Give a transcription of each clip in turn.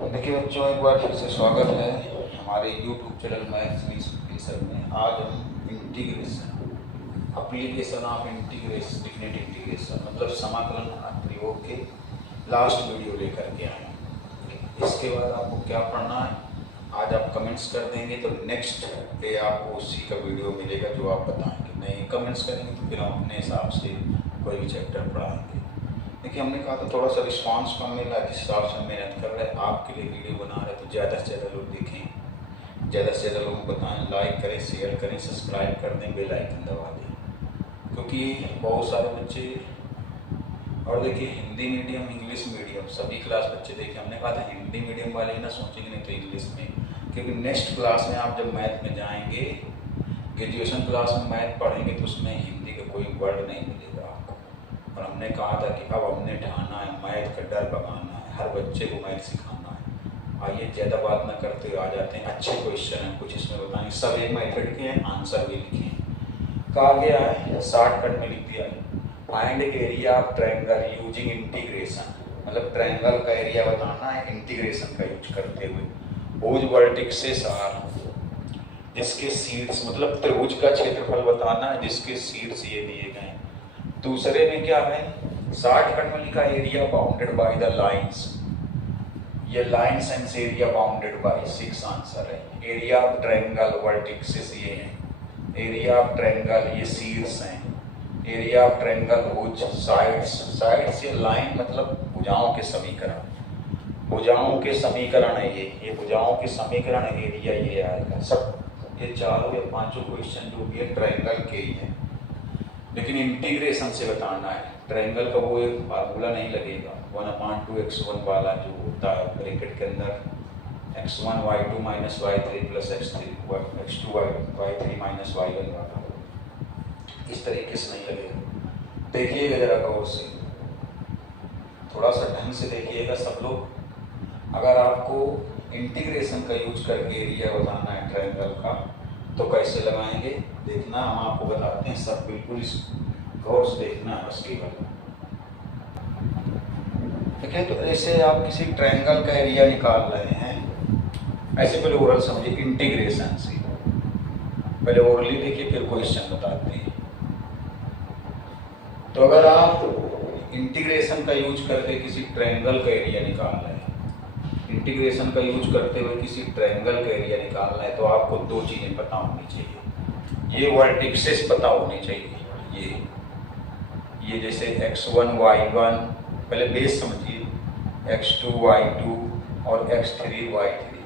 देखिए बच्चों, एक बार फिर से स्वागत है हमारे YouTube चैनल मैथ्स एप्लीकेशन में। आज हम integration application of integration definite integration मतलब समाकलन प्रयोग के लास्ट वीडियो लेकर के आए हैं। इसके बाद आपको क्या पढ़ना है, आज आप कमेंट्स कर देंगे तो नेक्स्ट डे आपको उसी का वीडियो मिलेगा जो आप बताएंगे। नहीं कमेंट्स करेंगे तो फिर हम अपने हिसाब से कोई भी चैप्टर पढ़ाएंगे। देखिए, हमने कहा था थोड़ा सा रिस्पांस कम मिला, जिस हिसाब से हम मेहनत कर रहे हैं आपके लिए वीडियो बना रहे हैं, तो ज़्यादा से ज़्यादा लोग देखें, ज़्यादा से ज़्यादा लोगों को बताएं, लाइक करें, शेयर करें, सब्सक्राइब कर दें, बेल आइकन दबा दें। क्योंकि बहुत सारे बच्चे, और देखिए हिंदी मीडियम इंग्लिश मीडियम सभी क्लास बच्चे, देखिए हमने कहा था हिंदी मीडियम वाले ही ना सोचेंगे नहीं तो इंग्लिश में, क्योंकि नेक्स्ट क्लास में आप जब मैथ में जाएंगे, ग्रेजुएशन क्लास में मैथ पढ़ेंगे तो उसमें हिंदी का कोई वर्ड नहीं मिलेगा आपको। और हमने कहा था कि अब हमने ठाना है मैथ का डर भगाना है, हर बच्चे को मैथ सिखाना है। आइए ज़्यादा बात ना करते हुए आ जाते हैं, अच्छे क्वेश्चन हैं कुछ इसमें बताएंगे, सब एक मेथड के हैं, आंसर भी लिखे हैं। कहा गया है शॉर्टकट में लिख दिया है, find area of triangle using integration, मतलब ट्रायंगल का एरिया बताना है इंटीग्रेशन का यूज करते हुए। भुज वर्टिक्सेस आर, जिसके सीड्स मतलब त्रिभुज का क्षेत्रफल बताना है जिसके सीड्स ये दिए गए। दूसरे में क्या है, शॉर्टकट में लिखा area bounded by the lines, ये lines and area bounded by 6 answer है। एरिया ऑफ ट्रायंगल वर्टिक्सेस ये है, एरिया ऑफ ट्रायंगल ये सीड्स हैं, एरिया ऑफ ट्रायंगल भुज साइड्स, साइड्स ये लाइन मतलब भुजाओं के समीकरण, भुजाओं के समीकरण है ये भुजाओं के समीकरण एरिया ये आएगा। सब ये चारों या पांचों क्वेश्चन जो भी है ट्रायंगल के ही है, लेकिन इंटीग्रेशन से बताना है। ट्रायंगल का वो एक फार्मूला नहीं लगेगा 1/2x1 वाला जो होता है ब्रैकेट के अंदर x1 y2 minus y3 plus x2 y3 minus y1 वाला, इस तरीके से नहीं लगेगा। देखिएगा जरा गौर से, थोड़ा सा ढंग से देखिएगा सब लोग। अगर आपको इंटीग्रेशन का यूज करके एरिया बताना है ट्रायंगल का तो कैसे लगाएंगे देखना, हम आपको बताते हैं सब, बिल्कुल गौर से देखना है बस केवल। देखिए, तो ऐसे आप किसी ट्रायंगल का एरिया निकाल रहे हैं, ऐसे पहले ओरल समझिए इंटीग्रेशन से, पहले ओरली देखिए फिर क्वेश्चन बताते हैं। तो अगर आप इंटीग्रेशन का यूज करके किसी ट्रायंगल का एरिया निकाल रहे हैं, इंटीग्रेशन का यूज करते हुए किसी ट्रायंगल का एरिया निकालना है तो आपको दो चीज़ें पता होनी चाहिए। ये वर्टिक्सेस पता होनी चाहिए, ये जैसे x1 y1, पहले बेस समझिए, x2 y2 और x3 y3।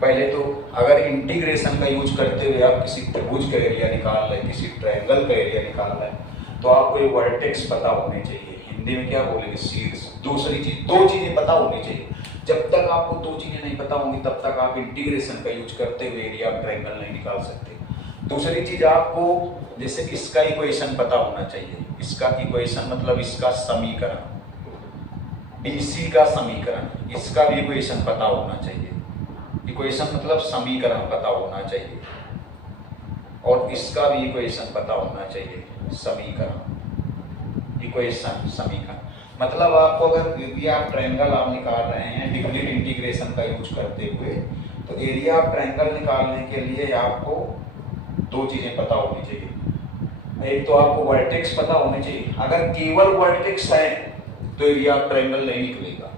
पहले तो अगर इंटीग्रेशन का यूज करते हुए आप किसी त्रिभुज का एरिया निकाल रहे हैं, किसी ट्रायंगल का एरिया निकाल रहे हैं, तो आपको ये वर्टेक्स पता होने चाहिए। हिंदी में क्या बोलेंगे, सीड्स। दूसरी चीज, दो चीजें पता होनी चाहिए। जब तक आपको दो चीजें नहीं पता होंगी तब तक आप इंटीग्रेशन का यूज करते हुए एरिया ऑफ ट्रायंगल नहीं निकाल सकते। दूसरी चीज, आपको जैसे इसका इक्वेशन पता होना चाहिए, इसका इक्वेशन मतलब इसका समीकरण, BC का समीकरण, इसका भी इक्वेशन पता होना चाहिए। इक्वेशन मतलब समीकरण पता होना चाहिए, और इसका भी इक्वेशन पता होना चाहिए, समीकरण, इक्वेशन समीकरण। मतलब आपको अगर एरिया ऑफ ट्रायंगल आप निकाल रहे हैं डिफिनिट इंटीग्रेशन का यूज करते हुए, तो एरिया ऑफ ट्रायंगल निकालने के लिए आपको दो चीजें पता होनी चाहिए। एक तो आपको वर्टेक्स पता होने चाहिए, अगर केवल वर्टेक्स है तो एरिया ऑफ ट्रायंगल नहीं निकलेगा,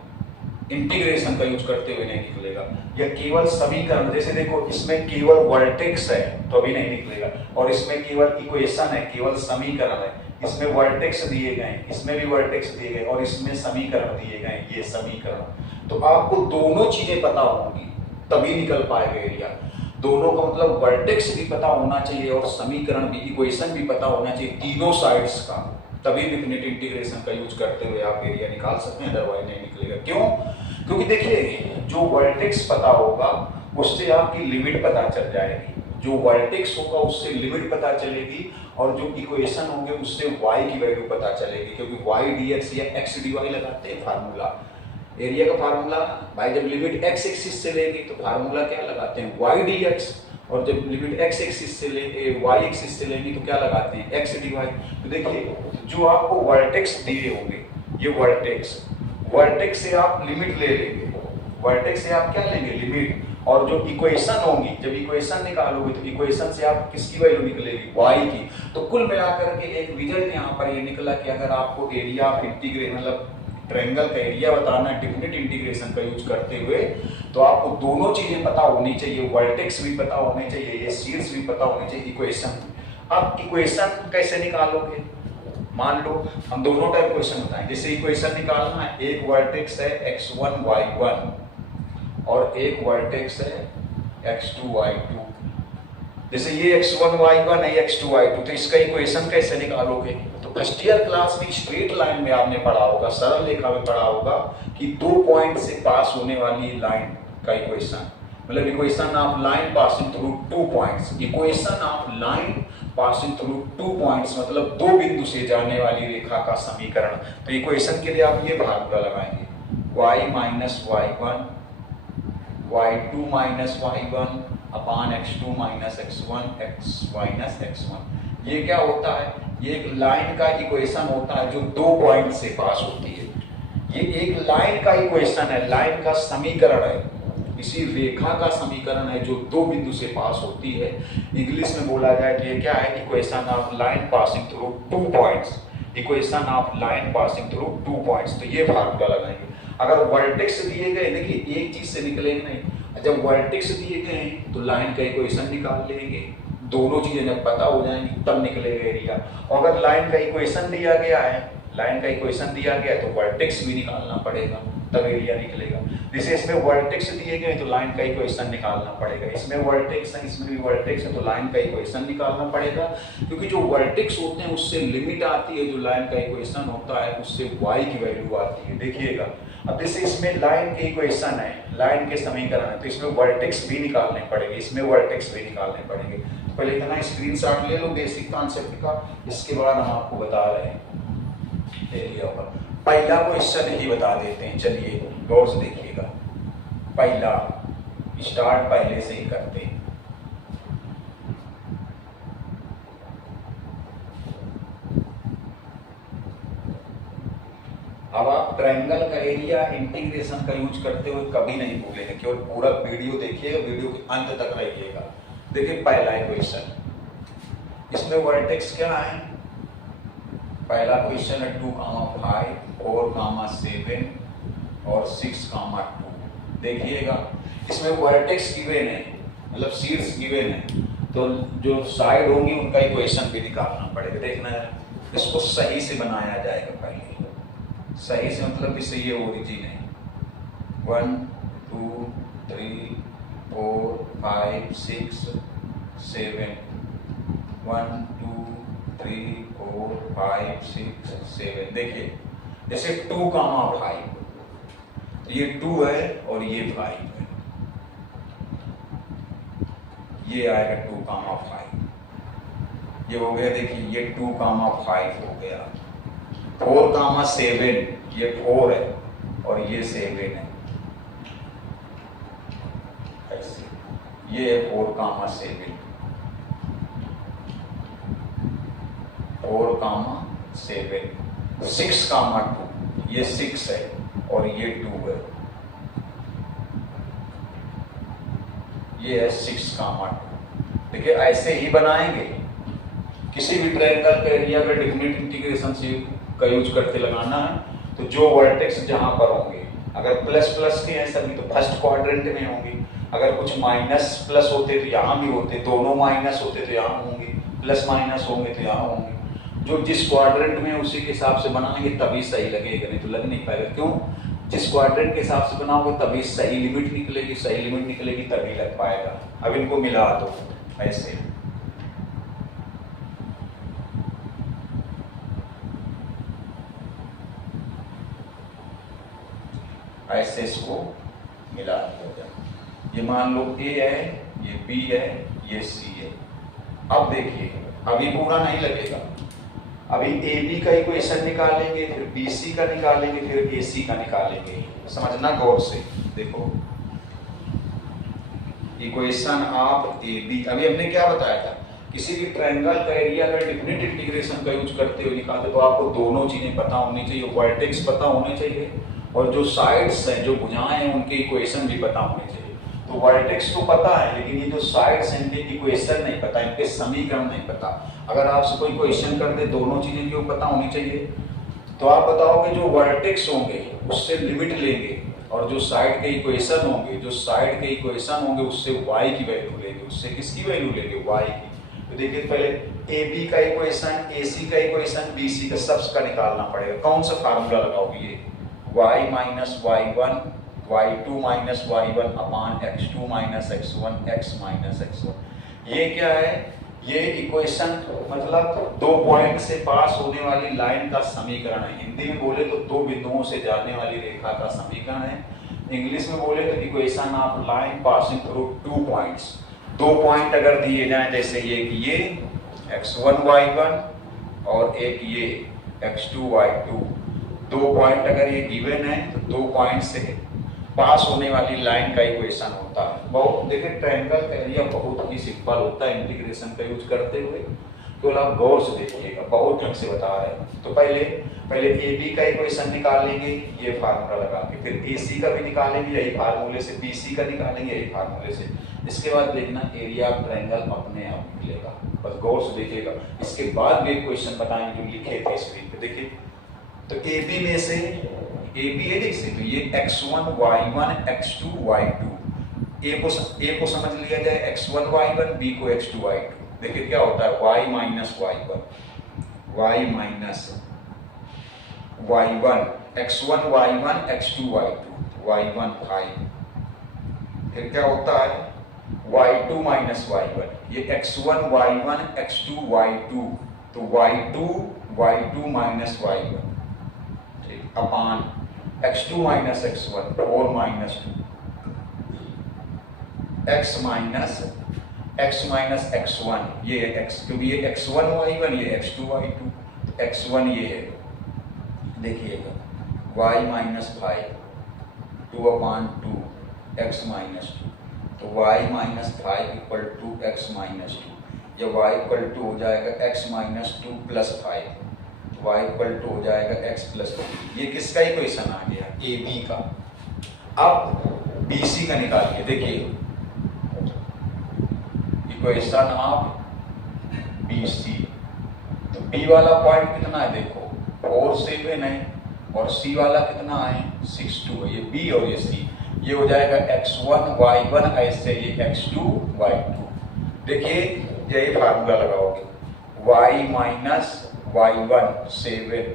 इंटीग्रेशन का यूज करते हुए नहीं निकलेगा। या केवल समीकरण, जैसे देखो इसमें केवल वर्टेक्स है तो अभी नहीं निकलेगा, और इसमें केवल इक्वेशन है, केवल समीकरण है, इसमें वर्टेक्स दिए गए, इसमें भी वर्टेक्स दिए गए, और इसमें समीकरण दिए गए, ये समीकरण। तो आपको दोनों चीजें पता होंगी तभी निकल पाएगा एरिया। दोनों का मतलब वर्टेक्स भी पता होना चाहिए और समीकरण भी, इक्वेशन भी पता होना चाहिए, तीनों साइड्स का, तभी डिफिनिट इंटीग्रेशन का यूज करते हुए आप एरिया निकाल सकते हैं, अदरवाइज नहीं निकलेगा। क्यों? क्योंकि देखिए, जो वर्टेक्स पता होगा उससे आपकी लिमिट पता चल जाएगी, जो वर्टेक्स होगा उससे लिमिट पता चलेगी, और जो इक्वेशन होंगे उससे y की वैल्यू पता चलेगी, क्योंकि y dx या x dy लगाते हैं फार्मूला, एरिया का फार्मूला। भाई जब लिमिट x एक्सिस से लेंगे तो फार्मूला क्या लगाते हैं, y dx, और जब लिमिट x एक्सिस से लेंगे y एक्सिस से लेंगे तो क्या लगाते हैं, x dy। तो देखिए, जो आपको वर्टेक्स दिए होंगे, ये वर्टेक्स से आप लिमिट ले लेंगे, वर्टेक्स से आप क्या लेंगे, लिमिट, और जो इक्वेशन होंगी, जब इक्वेशन निकालोगे तो इक्वेशन से आप किसकी वैल्यू निकलेगी, y की। तो कुल मिलाकर के एक रिजल्ट यहाँ पर ये निकला कि अगर आपको एरिया ऑफ इंटीग्रेशन मतलब ट्रायंगल का एरिया बताना है डेफिनेट इंटीग्रेशन का यूज करते हुए, तो आपको दोनों चीजें पता होनी चाहिए, वर्टेक्स भी पता होने चाहिए, ये शीर्ष भी पता होनी चाहिए, इक्वेशन। अब इक्वेशन कैसे निकालोगे, मान लो हम दोनों टाइप क्वेश्चन बताएं। जैसे इक्वेशन निकालना है, एक वर्टेक्स है x1 y1 और एक वर्टेक्स है x2 y2। जैसे ये x1 y1 है, x2 y2, तो इसका इक्वेशन कैसे निकालोगे? तो फर्स्ट ईयर क्लास में स्ट्रेट लाइन में आपने पढ़ा होगा, सरल रेखा में पढ़ा होगा कि 2 पॉइंट से पास होने वाली लाइन का इक्वेशन, मतलब equation of line passing through 2 points, equation of line passing through 2 points मतलब 2 बिंदु से जाने वाली रेखा का समीकरण। तो इक्वेशन के लिए आप ये फार्मूला लगाएंगे, y minus y1 y2 minus y1 अपान x2 minus x1 x minus x1। ये क्या होता है, ये एक लाइन का इक्वेशन होता है जो 2 पॉइंट से पास होती है। ये एक लाइन का इक्वेशन है, लाइन का समीकरण है, इसी रेखा का समीकरण है जो 2 बिंदु से पास होती है। इंग्लिश में बोला जाए तो ये क्या है, equation of line passing through 2 points, equation of line passing through 2 points. तो ये फार्मूला लगाएंगे। अगर वर्टेक्स दिए गए, देखिए एक चीज से निकलेंगे नहीं, जब वर्टेक्स दिए गए तो लाइन का इक्वेशन निकाल लेंगे, दोनों चीजें जब पता हो जाएंगी तब निकलेगा एरिया। और अगर लाइन का इक्वेशन दिया गया है, लाइन का इक्वेशन दिया गया तो वर्टेक्स भी निकालना पड़ेगा तब एरिया निकलेगा। जैसे इसमें वर्टेक्स दिए गए तो लाइन का इक्वेशन निकालना पड़ेगा, इसमें वर्टेक्स है, इसमें भी वर्टेक्स है, तो लाइन का इक्वेशन निकालना पड़ेगा, क्योंकि जो वर्टेक्स होते हैं उससे लिमिट आती है, जो लाइन का इक्वेशन होता है उससे y की वैल्यू आती है। देखिएगा अब जैसे इसमें लाइन के इक्वेशन है, लाइन के समीकरण है, तो इसमें वर्टेक्स भी निकालने पड़ेंगे, इसमें वर्टेक्स भी निकालने पड़ेंगे। तो पहले इतना स्क्रीनशॉट ले लो बेसिक कॉन्सेप्ट का, इसके बाद हम आपको बता रहे हैं एरिया का। पहला क्वेश्चन ही बता देते हैं, चलिए गौर से देखिएगा। पहला स्टार्ट पहले से ही करते हैं। अब आप ट्रायंगल का एरिया इंटीग्रेशन का यूज करते हुए कभी नहीं भूलेंगे, केवल पूरा वीडियो देखिएगा, वीडियो के अंत तक रहिएगा। देखिए पहला क्वेश्चन, इसमें वर्टेक्स क्या है, पहला क्वेश्चन है 2,5 4,7 और 6,2। देखिएगा इसमें वर्टेक्स गिवन है, मतलब शीर्ष गिवन है, तो जो साइड होंगी उनका इक्वेशन भी निकालना पड़ेगा। देखना है इसको सही से बनाया जाएगा, पहले सही से मतलब इससे ये ओरिजिन है 1 2 3 4 5 6 7 1 2 3 4 5 6 7। देखिए जैसे 2,5, तो ये 2 है और ये 5 है, ये आएगा 2,5, ये हो गया। देखिए ये 2,5 हो गया। 4,7 ये 4 है और ये 7 है, ऐसे ये है 4,7 4,7 6,2 ये 6 है और ये 2 है, ये है 6,2। देखिए ऐसे ही बनाएंगे, किसी भी ट्रायंगल का एरिया का डेफिनेट इंटीग्रेशन से का यूज करके लगाना है। तो जो वर्टेक्स जहां पर होंगे, अगर प्लस प्लस के हैं सभी तो फर्स्ट क्वाड्रेंट में होंगे, अगर कुछ माइनस प्लस होते तो यहाँ भी होते, दोनों माइनस होते तो यहाँ होंगे, प्लस माइनस होंगे तो यहाँ होंगे। जो जिस क्वाड्रेंट में उसी के हिसाब से बनाएंगे तभी सही लगेगा, नहीं तो लग नहीं पाएगा। क्यों? जिस क्वाड्रेंट के हिसाब से बनाओगे तभी सही लिमिट निकलेगी, सही लिमिट निकलेगी तभी लग पाएगा। अब इनको मिला दो ऐसे, ऐसे इसको मिला दिया। ये मान लो A है, ये B है, ये C है। अब देखिए अभी पूरा नहीं लगेगा, अभी AB का इक्वेशन निकालेंगे, फिर BC का निकालेंगे, फिर AC का निकालेंगे। समझना गौर से, देखो इक्वेशन ऑफ AB। अभी हमने क्या बताया था, किसी भी ट्रायंगल का एरिया का डेफिनेट इंटीग्रेशन का यूज करते हुए निकालते तो आपको दोनों चीजें पता होनी चाहिए, वर्टेक्स पता होने चाहिए और जो साइड्स हैं, जो भुजाएं हैं, उनके इक्वेशन भी पता होने चाहिए। तो वर्टेक्स तो पता है, लेकिन ये जो साइड्स हैं इनके इक्वेशन नहीं पता, इनके समीकरण नहीं पता। अगर आपसे कोई क्वेश्चन कर दे, दोनों चीजें क्यों पता होनी चाहिए, तो आप बताओगे जो वर्टेक्स होंगे उससे लिमिट लेंगे, और जो साइड के इक्वेशन होंगे, उससे y की वैल्यू लेंगे। उससे किसकी वैल्यू लेंगे, y की। तो देखिए पहले AB का इक्वेशन, AC का इक्वेशन, BC का, सबका निकालना पड़ेगा। कौन सा फार्मूला लगाओगे, ये y minus y1 y2 minus y1 अपान x2 minus x1 x minus x1। ये क्या है, ये इक्वेशन मतलब 2 पॉइंट से पास होने वाली लाइन का समीकरण है। हिंदी में बोले तो 2 बिंदुओं से जाने वाली रेखा का समीकरण है। इंग्लिश में बोले तो equation of line passing through 2 points. 2 point अगर दिए जाएं, जैसे ये x1 y1 और एक ये x2 y2, 2 पॉइंट अगर ये गिवन है तो 2 पॉइंट से पास होने वाली लाइन का इक्वेशन होता है। बहुत देखिए ट्रायंगल का एरिया बहुत ही सिंपल होता है इंटीग्रेशन का यूज करते हुए, तो आप गौर से देखिएगा, बहुत ढंग से बता रहे हैं। तो पहले AB का इक्वेशन निकालेंगे ये फार्मूला लगा के, फिर AC का भी निकालेंगे यही फार्मूले से, BC का निकालेंगे यही फार्मूले से। इसके बाद देखना एरिया ऑफ ट्रायंगल अपने आप मिलेगा, बस गौर से देखिएगा। इसके बाद भी क्वेश्चन बताएंगे जो लिखे थे स्क्रीन पे, देखिए। तो AB में से AB है जैसे, तो ये x1 y1 x2 y2, A को समझ लिया जाए x1 y1, B को x2 y2। देखिए क्या होता है, y minus y1 x1 y1 x2 y2 y1 5। फिर क्या होता है y2 माइनस y1, ये x1 y1 x2 y2, तो y2 माइनस y1 अपान x2 minus x1 4 minus 2 x minus x1, ये x, क्योंकि ये x1 y1 ये x2 y2, x1 ये है, देखिएगा y minus 5 2 upon 2 x minus 2, तो y minus 5 equal to x minus 2, या y इक्वल टू हो जाएगा x minus 2 plus 5, y equal to हो जाएगा x प्लस 2। ये किसका इक्वेशन आ गया, AB का। अब BC का निकालिए, देखिए इक्वेशन ऑफ BC। तो B वाला पॉइंट कितना है, देखो 4 7 है, और C वाला कितना है 6 2 है। ये B और ये C, ये हो जाएगा x1 y1 ऐसे, ये x2 y2। देखिए यही फार्मूला लगाओगे, y माइनस y1 7,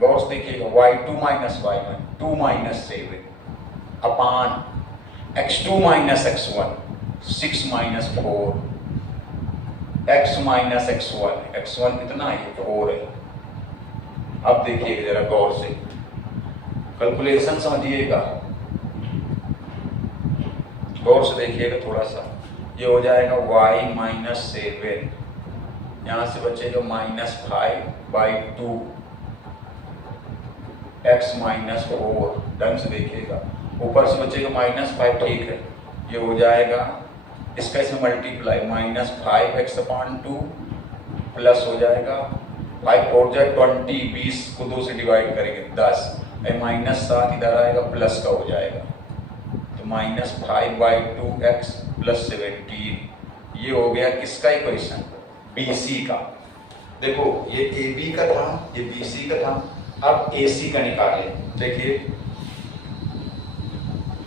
गौर से देखिएगा y2 माइनस y1 2 माइनस 7 अपान x2 minus x1 6 minus 4 x minus x1 कितना है 4 है। अब देखिएगा जरा गौर से, कैलकुलेशन समझिएगा, गौर से देखिएगा थोड़ा सा। ये हो जाएगा y माइनस 7, यहाँ से बचेगा माइनस 5/2 x माइनस 4, ढंग से देखिएगा, ऊपर से बचेगा माइनस 5, ठीक है। ये हो जाएगा, इसका इसमें मल्टीप्लाई माइनस 5x अपान 2 प्लस हो जाएगा 5 4 जाए 20, 20 को 2 से डिवाइड करेंगे 10, माइनस 7 इधर आएगा प्लस का हो जाएगा, तो माइनस 5/2x प्लस 17। ये हो गया किसका इक्वेशन, BC का। देखो ये AB का था, ये BC का था। अब AC का निकालें, देखिए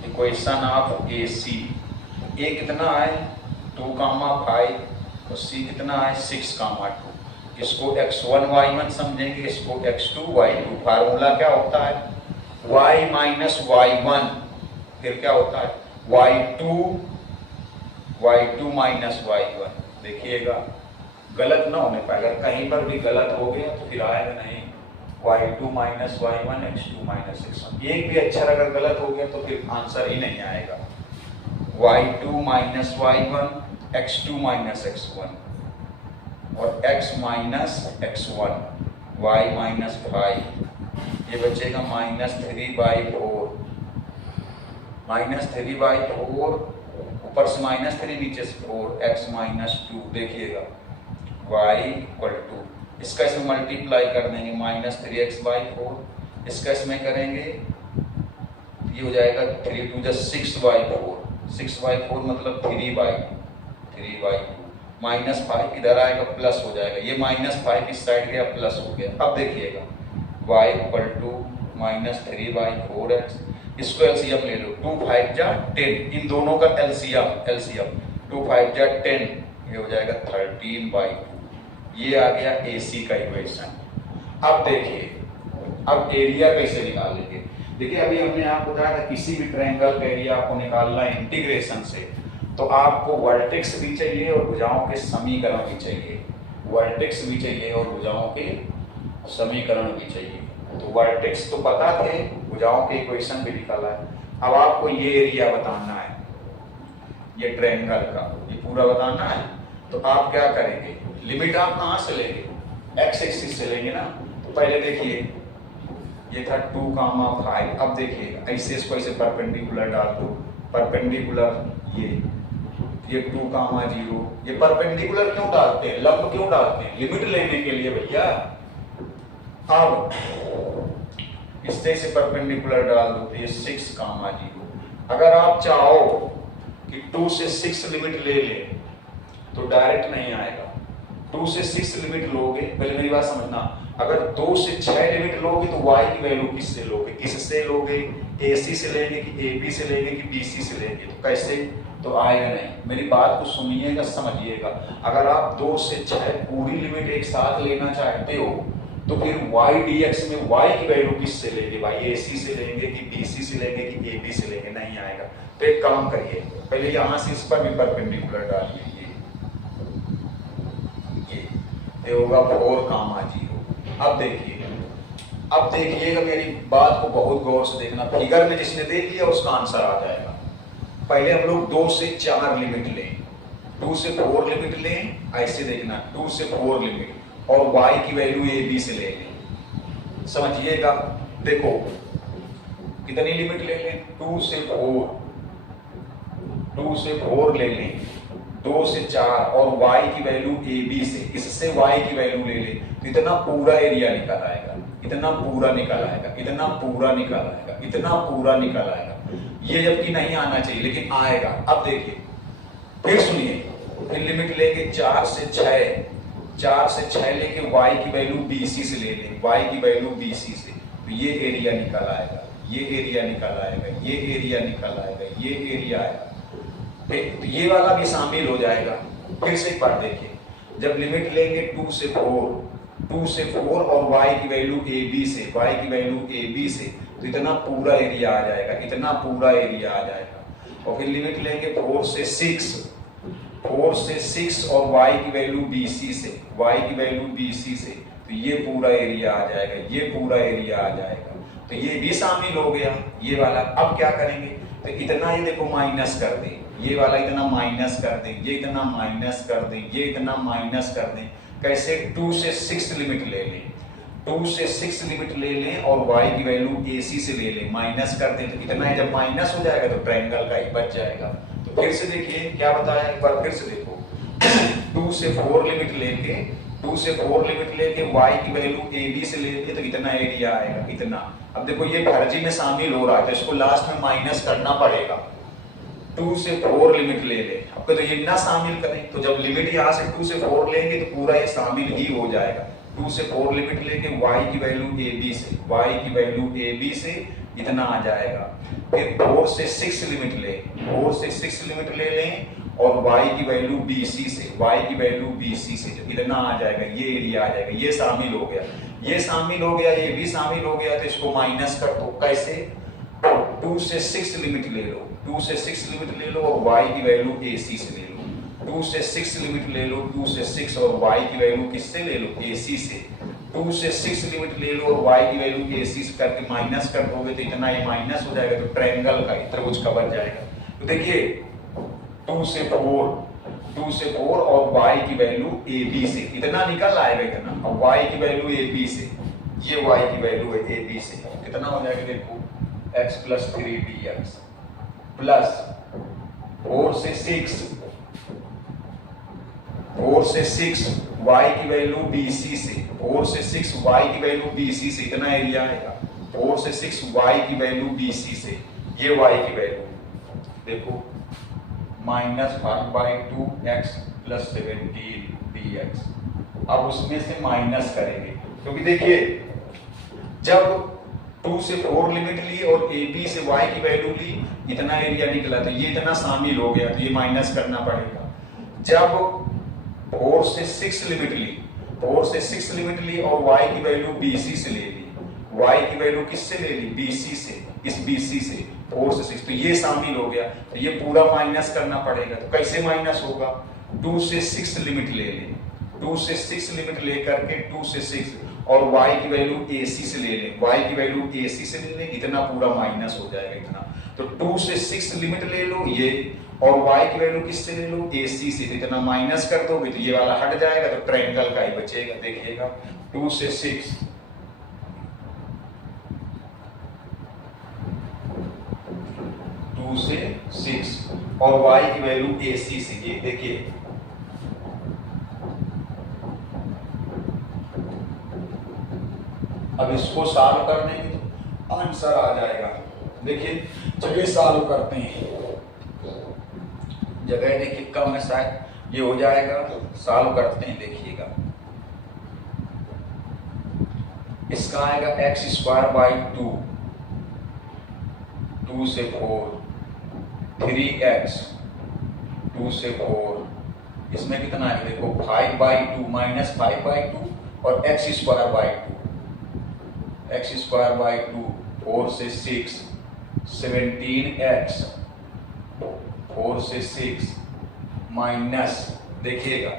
इक्वेशन ऑफ AC। A कितना है 2, 5, और C कितना है 6, 2। इसको x1 y1 समझेंगे, इसको x2 y2। फार्मूला क्या होता है y माइनस y1, फिर क्या होता है y2 माइनस y1। देखिएगा गलत ना होने पाएगा, कहीं पर भी गलत हो गया तो फिर आएगा नहीं, y2 minus y1 x2 minus x1। एक भी अक्षर अगर गलत हो गया तो फिर आंसर ही नहीं आएगा। y2 minus y1 x2 minus x1 और x minus x1 y minus 5, ये बचेगा माइनस 3/4, माइनस 3/4, ऊपर से माइनस 3 नीचे से 4, x माइनस 2। देखिएगा y इक्वल टू, इसका इसमें मल्टीप्लाई कर देंगे माइनस 3x/4, इसका इसमें करेंगे ये हो जाएगा 3 टू 6/4, 6/4 मतलब 3/2 -5 इधर आएगा प्लस हो जाएगा, ये -5 इस साइड गया प्लस हो गया। अब देखिएगा y = -3/4x, इसको एलसीएम ले लो, 2 5 जा 10, इन दोनों का एलसीएम 2 5 जा 10, ये हो जाएगा 13/2। ये आ गया AC का इक्वेशन। अब देखिए अब एरिया कैसे निकालेंगे। देखिए अभी हमने आपको बताया था किसी भी ट्रायंगल का एरिया आपको निकालना है इंटीग्रेशन से, तो आपको वर्टेक्स भी चाहिए और भुजाओं के समीकरण भी चाहिए, वर्टेक्स भी चाहिए और भुजाओं के समीकरण भी चाहिए। तो वर्टेक्स तो पता थे, भुजाओं के इक्वेशन भी निकाला है। अब आपको ये एरिया बताना है, ये ट्रायंगल का ये पूरा बताना है। तो आप क्या करेंगे, लिमिट आप कहाँ से लेंगे, एक्स एक्सिस से लेंगे ना। तो पहले देखिए ये था 2, 5। अब देखिए ऐसे इसको ऐसे परपेंडिकुलर डाल दो, परपेंडिकुलर ये 2, 0। ये परपेंडिकुलर क्यों डालते हैं, लंब क्यों डालते हैं, लिमिट लेने के लिए भैया। अब इससे से परपेंडिकुलर डाल दो तो ये 6, 0। अगर आप चाहो कि 2 से 6 लिमिट ले ले तो डायरेक्ट नहीं आएगा। 2 से 6 लिमिट लोगे, पहले मेरी बात समझना, अगर 2 से 6 लिमिट लोगे तो y की वैल्यू किससे लोगे, इससे लोगे, AC से लेंगे कि AB से लेंगे कि BC से लेंगे, तो कैसे, तो आएगा नहीं। मेरी बात को सुनिएगा समझिएगा। अगर आप 2 से 6 पूरी लिमिट एक साथ लेना चाहते हो तो फिर y dx में y की वैल्यू किससे लेंगे भाई, AC से लेंगे कि BC से लेंगे कि AB से लेंगे, नहीं आएगा। तो एक काम करिए, पहले यहाँ से इस पर भी परपेंडिकुलर डालिए, ये होगा 4, 0। अब देखिएगा मेरी बात को बहुत गौर से देखना, फिगर में जिसने देख लिया उसका आंसर आ जाएगा। पहले हम लोग 2 से 4 लिमिट लें, 2 से 4 लिमिट लें, ऐसे देखना 2 से 4 लिमिट, और y की वैल्यू AB से ले लें। समझिएगा, देखो कितनी लिमिट ले लें, 2 से 4 ले लें, 2 से 4 और y की वैल्यू AB से, इससे y की वैल्यू ले लें, तो इतना पूरा एरिया निकल आएगा, इतना पूरा निकल आएगा, इतना पूरा निकल आएगा, इतना पूरा निकल आएगा। ये जबकि नहीं आना चाहिए लेकिन आएगा। अब देखिए फिर सुनिए, फिर लिमिट लेंगे 4 से 6 लेके y की वैल्यू BC से ले लें, y की वैल्यू BC से, तो ये एरिया निकल आएगा, ये एरिया निकल आएगा, ये एरिया निकल आएगा, ये एरिया आएगा। तो ये वाला भी शामिल हो जाएगा। फिर से एक बार देखिए, जब लिमिट लेंगे 2 से 4 और y की वैल्यू AB से, y की वैल्यू AB से, तो इतना पूरा एरिया आ जाएगा, इतना पूरा एरिया आ जाएगा। और फिर लिमिट लेंगे 4 से 6 और y की वैल्यू BC से, y की वैल्यू BC से, तो ये पूरा एरिया आ जाएगा, ये पूरा एरिया आ जाएगा। तो ये भी शामिल हो गया ये वाला। अब क्या करेंगे, तो इतना ये देखो माइनस कर दें, ये वाला इतना माइनस कर दें, ये इतना माइनस कर दें, ये इतना माइनस कर दें। कैसे, 2 से 6 लिमिट ले लें, 2 से 6 लिमिट ले लें और y की वैल्यू AC से ले लें, माइनस कर दें, तो कितना है, जब माइनस हो जाएगा तो ट्रायंगल का ही बच जाएगा। तो फिर से देखिए क्या बताया, एक बार फिर से देखो, 2 से 4 लिमिट लेके y की वैल्यू AB से लेके, तो कितना एरिया आएगा, इतना। अब देखो ये फर्जी में शामिल हो रहा है तो इसको लास्ट में माइनस करना पड़ेगा। 2 से 4 लिमिट ले ले, आपको तो ये ना शामिल करें, तो जब लिमिट यहाँ से 2 से 4 लेंगे तो पूरा ये शामिल ही हो जाएगा। 2 से 4 लिमिट लेके y की वैल्यू AB से, y की वैल्यू AB से इतना आ जाएगा। फिर 4 से 6 लिमिट ले, 4 से 6 लिमिट ले लें और y की वैल्यू BC से, y की वैल्यू BC से, तो इतना आ जाएगा, ये एरिया आ जाएगा। ये शामिल हो गया, ये शामिल हो गया, ये भी शामिल हो गया, तो इसको माइनस कर दो। कैसे, 2 से 6 लिमिट ले लो, 2 से 6 लिमिट ले लो और y की वैल्यू AC से ले लो, 2 से 6 लिमिट ले लो, 2 से 6 और y की वैल्यू किससे ले लो, AC से, 2 से 6 लिमिट ले लो और y की वैल्यू AC से करके माइनस कर दोगे तो इतना ये माइनस हो जाएगा, तो ट्रायंगल का त्रिभुज का बन जाएगा। तो देखिए 2 से 4 और y की वैल्यू AB से, इतना निकल आएगा, इतना, और y की वैल्यू AB से, ये y की वैल्यू है AB से, कितना हो जाएगा, देखो x + 3dx प्लस 4 से 6 y की वैल्यू BC से, 4 से 6 y की वैल्यू BC से, इतना एरिया आएगा, 4 से 6 y की वैल्यू BC से, ये y की वैल्यू देखो -5/2x + 17dx। अब उसमें से माइनस करेंगे क्योंकि देखिए जब 2 से 4 लिमिट ली और ए बी से y की वैल्यू ली, इतना एरिया निकला तो ये इतना शामिल हो गया तो ये माइनस करना पड़ेगा। जब 4 से 6 लिमिट ली, 4 से 6 लिमिट ली और y की वैल्यू BC से ले ली, y की वैल्यू किससे ले ली? BC से, इस BC से 4 से 6, तो ये शामिल हो गया तो ये पूरा माइनस करना पड़ेगा। तो कैसे माइनस होगा? 2 से 6 लिमिट ले लें, 2 से 6 लिमिट लेकर के 2 से 6 और y की वैल्यू AC से ले लें, y की वैल्यू AC से ले लें, इतना पूरा माइनस हो जाएगा इतना। तो 2 से 6 लिमिट ले लो ये और y की वैल्यू किससे ले लो? AC से, तो इतना माइनस कर दोगे तो ये वाला हट जाएगा तो ट्रायंगल का ही बचेगा। देखिएगा 2 से 6 2 से 6 और y की वैल्यू AC से, ये देखिए अब इसको सॉल्व करने में आंसर आ जाएगा। देखिए चलिए सॉल्व करते हैं, जगह देखिए कम है शायद, ये हो जाएगा। सॉल्व करते हैं, देखिएगा इसका आएगा x² 2 से 4 3x 2 से 4, इसमें कितना है देखो 5/2 -5/2 और x² 2 4 से 6 17x 4 से 6 माइनस, देखिएगा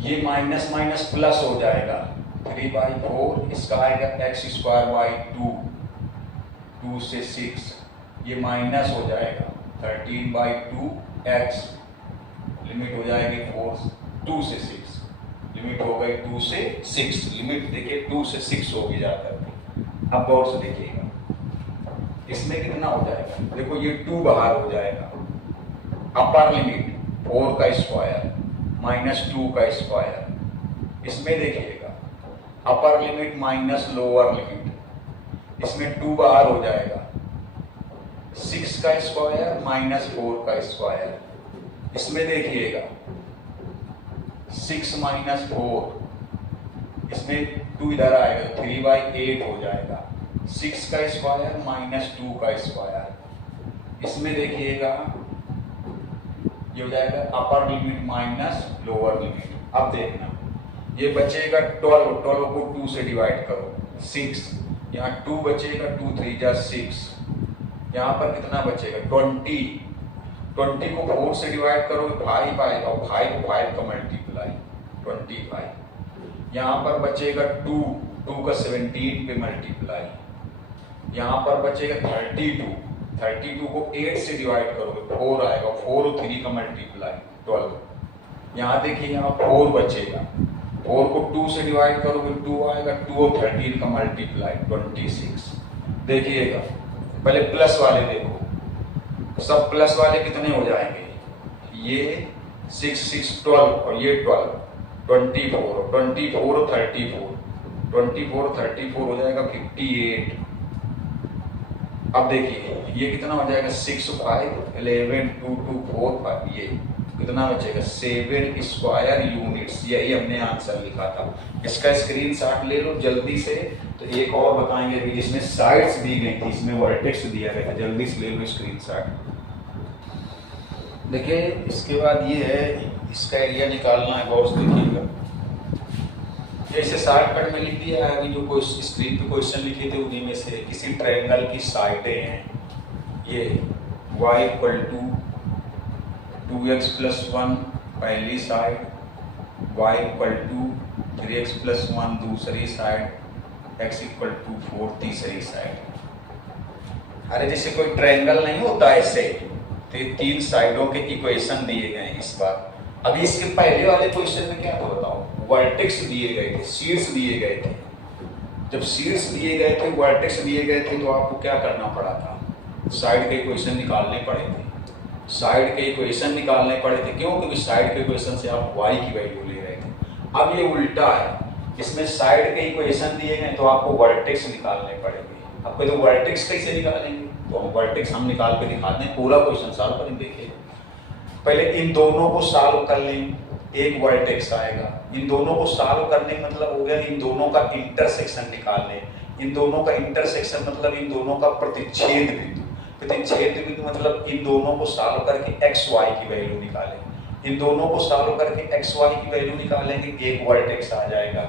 ये माइनस माइनस प्लस हो जाएगा 3/4, इसका आएगा x² 2 से 6, ये माइनस हो जाएगा 13/2x, लिमिट हो जाएगी 2 से 6, लिमिट हो गई 2 से 6, लिमिट देखिए 2 से 6 होगी जाकर। अब गौर से देखिएगा इसमें कितना हो जाएगा, देखो ये 2 बाहर हो जाएगा, अपर लिमिट 4 का स्क्वायर -2 का स्क्वायर, इसमें देखिएगा upper limit minus lower limit, इसमें 2 बाहर हो जाएगा 6 का स्क्वायर -4 का स्क्वायर, इसमें देखिएगा 6 - 4, इसमें 2 इधर आएगा 3/8 हो जाएगा, 6 का स्क्वायर -2 का स्क्वायर, इसमें देखिएगा ये हो जाएगा upper limit minus lower limit. अब देखना ये बचेगा 12 को 2 से डिवाइड करो 6, यहाँ 2 बचेगा 2 3 जा 6, यहाँ पर कितना बचेगा 20 को 4 से डिवाइड करो 5 आएगा और 5 का मल्टीप्लाई 25, यहाँ पर बचेगा 2 का 17 पे मल्टीप्लाई, यहाँ पर बचेगा 32 को 8 से डिवाइड करोगे 4 आएगा, 4 और 3 का मल्टीप्लाई 12, यहाँ देखिए यहाँ 4 बचेगा, 4 को 2 से डिवाइड करोगे 2 आएगा, 2 और 13 का मल्टीप्लाई 26। देखिएगा पहले प्लस वाले देखो, सब प्लस वाले कितने हो जाएंगे, ये 6 6 12 और ये 12 24 और 34 हो जाएगा 58। अब देखिए ये कितना हो जाएगा 6 5 11 2 2 4 5, ये कितना बचेगा 7 स्क्वायर यूनिट्स, यही हमने आंसर लिखा था। इसका स्क्रीनशॉट ले लो जल्दी से। तो एक और बताएंगे भी, इसमें साइड्स दी गई थी, इसमें वर्टेक्स दिया गया था, जल्दी से ले लो स्क्रीनशॉट। देखिए इसके बाद ये है, इसका एरिया निकालना है, गौर से देखिएगा। जैसे शॉर्टकट में लिख दिया है, अभी जो कोई स्क्रीन पे क्वेश्चन लिखे थे उन्हीं में से किसी ट्रायंगल की साइडें हैं, ये y = 2x + 1 पहली साइड, y = 3x + 1 दूसरी साइड, x = 4 तीसरी साइड। अरे जैसे कोई ट्रायंगल नहीं होता ऐसे, तो ये 3 साइडों के इक्वेशन दिए गए हैं इस बार। अभी इसके पहले वाले क्वेश्चन में क्या था बताओ, वर्टेक्स दिए गए थे, शीर्ष दिए गए थे। जब शीर्ष दिए गए थे, वर्टेक्स दिए गए थे, तो आपको क्या करना पड़ा था, साइड के इक्वेशन निकालने पड़े थे। साइड के इक्वेशन निकालने पड़े थे, क्यों? क्योंकि साइड के इक्वेशन से आप y की वैल्यू ले रहे थे। अब ये उल्टा है, इसमें साइड के इक्वेशन दिए गए तो आपको वर्टेक्स निकालने पड़ेंगे। अब कोई तो वर्टेक्स कैसे निकालेंगे, तो हम वर्टेक्स हम निकाल के दिखाते हैं, पूरा क्वेश्चन सॉल्व करें। देखिए पहले इन दोनों को सॉल्व कर लें, एक वर्टेक्स आएगा। इन दोनों को सॉल्व करने का मतलब हो गया इन दोनों का इंटरसेक्शन निकाल लें। इन दोनों का इंटरसेक्शन मतलब इन दोनों का प्रतिच्छेद बिंदु। प्रतिच्छेद बिंदु मतलब इन दोनों को सॉल्व करके एक्स वाई की वैल्यू निकालें। इन दोनों को सॉल्व करके एक्स वाई की वैल्यू निकालेंगे, एक वर्टेक्स आ जाएगा।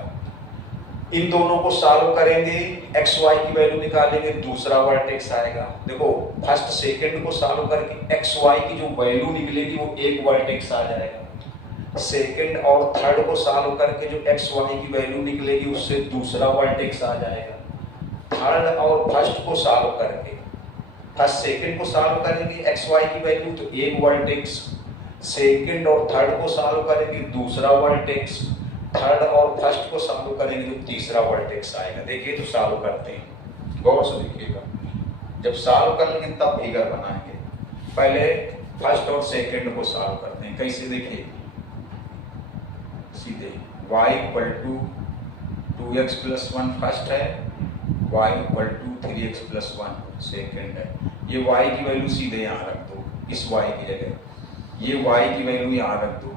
इन दोनों को सॉल्व करेंगे, एक्स वाई की वैल्यू निकालेंगे, दूसरा वर्टेक्स आएगा। देखो फर्स्ट सेकंड को सॉल्व करके एक्स वाई की जो वैल्यू निकलेगी वो एक वर्टेक्स आ जाएगा। सेकंड और थर्ड को सॉल्व करके जो एक्स वाई की वैल्यू निकलेगी उससे दूसरा वर्टेक्स आ जाएगा। थर्ड और फर्स्ट को सॉल्व करके फर्स्ट सेकंड को सॉल्व करेंगे एक्स वाई की वैल्यू तो एक वर्टेक्स, सेकंड और थर्ड को सॉल्व करेंगे दूसरा वर्टेक्स, थर्ड और फर्स्ट को सॉल्व करेंगे तो तीसरा वर्टेक्स आएगा। देखिए तो सॉल्व करते हैं, गौर से देखिएगा। जब सॉल्व कर लेंगे तब फिगर बनाएंगे। पहले फर्स्ट और सेकंड को सॉल्व करते हैं, कैसे देखिए सीधे y equal to 2x plus 1 first है, y equal to 3x plus 1 second है। ये y की वैल्यू सीधे यहाँ रख दो, इस y की जगह ये y की वैल्यू यहाँ रख दो,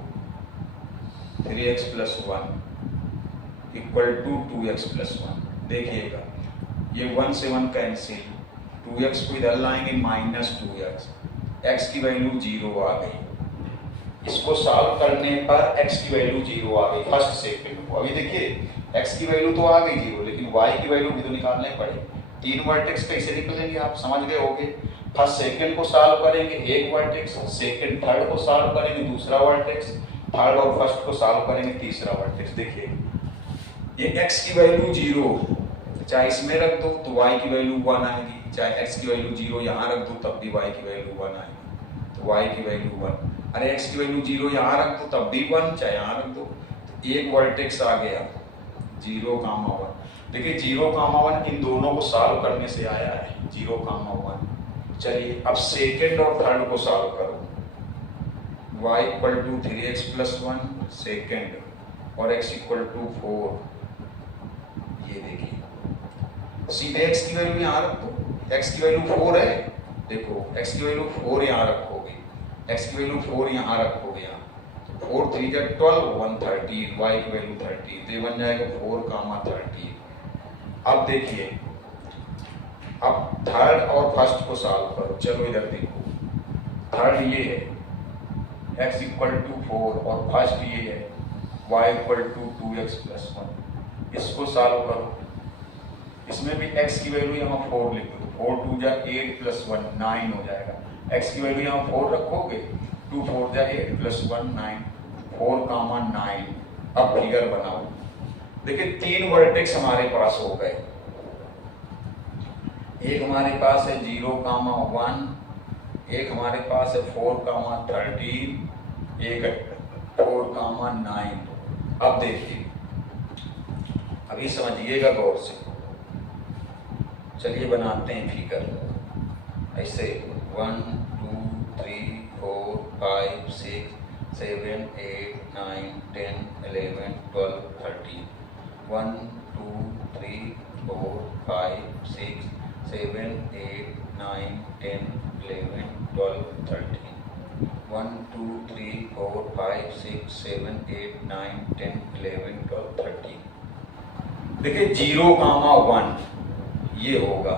3x plus 1 equal to 2x plus 1। देखिएगा ये 1 से 1 कैंसिल, 2x को इधर लाएंगे माइनस 2x, x की वैल्यू 0 आ गई। इसको सॉल्व करने पर x की वैल्यू 0 आ गई फर्स्ट सेकंड को। अभी देखिए x की वैल्यू तो आ गई 0, लेकिन y की वैल्यू भी तो निकालने पड़े। तीन वर्टेक्स कैसे निकलेंगे आप समझ गए होंगे। फर्स्ट सेकंड को सॉल्व करेंगे एक वर्टेक्स, सेकंड थर्ड को सॉल्व करेंगे दूसरा वर्टेक्स, थर्ड और फर्स्ट को सॉल्व करेंगे तीसरा वर्टेक्स। देखिए ये x की वैल्यू 0 चाहे इसमें रख दो तो y की वैल्यू 1 आएगी, चाहे x की वैल्यू 0 यहाँ रख दो तब भी y की वैल्यू 1 आएगी, तो y की वैल्यू 1। अरे x की वैल्यू 0 यहाँ रख दो तब भी 1, चाहे यहाँ रख दो, तो एक वर्टेक्स आ गया 0,1। देखिए 0,1 इन दोनों को सॉल्व करने से आया है 0,1। चलिए अब सेकंड और थर्ड को सॉल्व करो, y equal to 3x plus 1 second और x इक्वल टू 4। ये देखिए सीधे x की वैल्यू यहाँ रख दो, x की वैल्यू 4 है, देखो x की वैल्यू 4 यहाँ रखोगे, x की वैल्यू 4 यहाँ रखोगे, यहाँ 4 3 जा 12 113, y की वैल्यू 30, तो ये बन जाएगा 4,30। अब देखिए अब थर्ड और फर्स्ट को सॉल्व करो। चलो इधर देखो, थर्ड ये है x इक्वल टू 4 और फर्स्ट ये है y equal to 2x plus 1। इसको सॉल्व करो, इसमें भी x की वैल्यू यहाँ 4 लिख दो, 4 2 जा 8 प्लस 1 9 हो जाएगा। x की वैल्यू यहाँ 4 रखोगे, 2 4 जा 8 प्लस 1 9, 4,9। अब फिगर बनाओ। देखिए तीन वर्टेक्स हमारे पास हो गए, एक हमारे पास है 0,1, एक हमारे पास है 4,13, एक है 4,9। अब देखिए अभी समझिएगा गौर से। चलिए बनाते हैं फिगर ऐसे 1 2 3 4 5 6 7 8 9 10 11 12 13, 1 2 3 4 5 6 7 8 9 10 11 12 13, 1 2 3 4 5 6 7 8 9 10 11 12 13। देखिए 0,1 ये होगा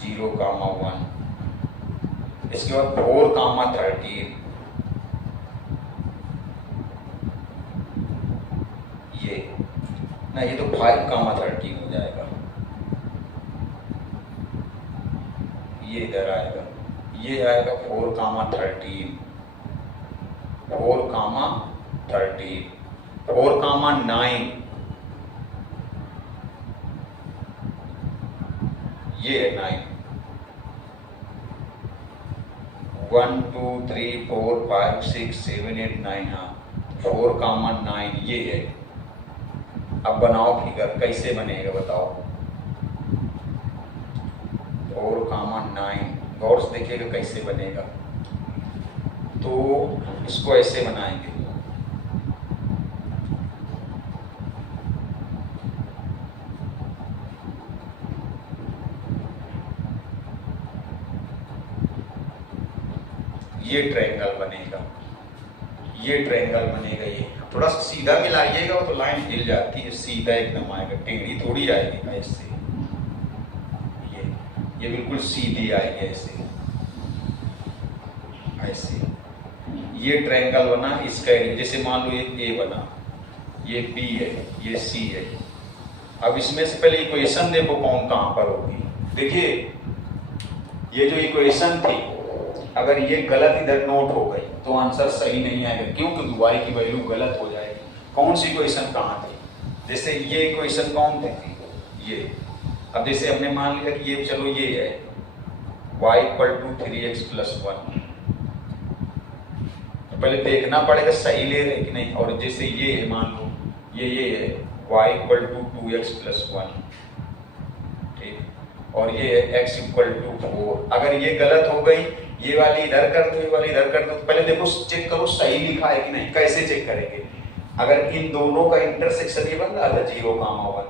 0,1। इसके बाद 4,13 ये ना, ये तो 5,13 हो जाएगा, ये इधर आएगा, ये आएगा 4,13, 4,13, 4,9 ये है 9, 1 2 3 4 5 6 7 8 9, हाँ 4,9 ये है। अब बनाओ फिगर, कैसे बनेगा बताओ। 4,9 गौर से देखिएगा कैसे बनेगा। तो इसको ऐसे बनाएंगे, ये ट्रायंगल बनेगा, ये ट्रायंगल बनेगा। ये थोड़ा सा सीधा मिलाइएगा तो लाइन हिल जाती है, सीधा एकदम आएगा, टेढ़ी थोड़ी आएगी ऐसे। ये बिल्कुल सीधी आएगी ऐसे ऐसे। ये ट्रायंगल बना, इसका एरिया जैसे मान लो ये ए बना, ये बी है, ये सी है। अब इसमें से पहले इक्वेशन देखो कौन कहां पर होगी। देखिए ये जो इक्वेशन थी, अगर ये गलत इधर नोट हो गई तो आंसर सही नहीं आएगा। क्यों? क्योंकि y की वैल्यू गलत हो जाएगी। कौन सी इक्वेशन कहाँ थी? जैसे ये इक्वेशन कौन थी? ये। अब जैसे हमने मान लिया कि ये चलो ये है y = 3x + 1, तो पहले देखना पड़ेगा सही ले रहे कि नहीं। और जैसे ये है, मान लो ये है y = 2x + 1, ठीक। और ये है x = 4। अगर ये गलत हो गई, ये वाली इधर कर दो, ये वाली इधर कर दो, तो पहले देखो चेक करो सही लिखा है कि नहीं। कैसे चेक करेंगे? अगर इन दोनों का इंटरसेक्शन ये बन रहा था 0, 1,